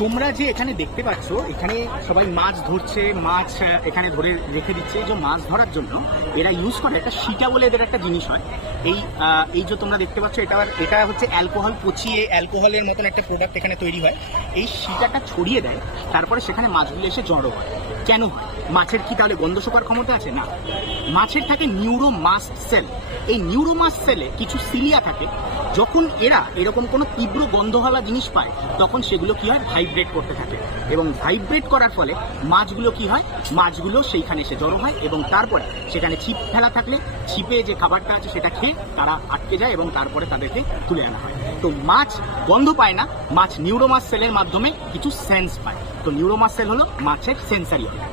তোমরা যে এখানে দেখতে পাচ্ছ, এখানে সবাই মাছ ধরছে, মাছ এখানে ধরে রেখে দিচ্ছে। এই যে মাছ ধরার জন্য এরা ইউজ করে একটা শিটা বলে এদের একটা জিনিস হয়। এই যে তোমরা দেখতে পাচ্ছ, এটা হচ্ছে অ্যালকোহল পচিয়ে অ্যালকোহলের মতন একটা প্রোডাক্ট এখানে তৈরি হয়। এই শিটাটা ছড়িয়ে দেয়, তারপরে সেখানে মাছগুলো এসে জড়ো হয়। কেন হয়? মাছের কি তাহলে গন্ধ শোকার ক্ষমতা আছে? না, মাছের থাকে নিউরোমাস্ট সেল। এই নিউরোমাস্ট সেলে কিছু সিলিয়া থাকে। যখন এরা এরকম কোনো তীব্র গন্ধওয়ালা জিনিস পায়, তখন সেগুলো কি হয়? ভাইব্রেট করতে থাকে, এবং ভাইব্রেট করার ফলে মাছগুলো কি হয়? মাছগুলো সেইখানে এসে জড়ো হয়, এবং তারপরে সেখানে ছিপ ফেলা থাকলে ছিপে যে খাবারটা আছে সেটা খেয়ে তারা আটকে যায়, এবং তারপরে তাদেরকে তুলে আনা হয়। তো মাছ গন্ধ পায় না, মাছ নিউরোমাস্ট সেলের মাধ্যমে কিছু সেন্স পায়। তো নিউরোমাস্ট সেল হলো মাছের সেন্সারি অর্গান।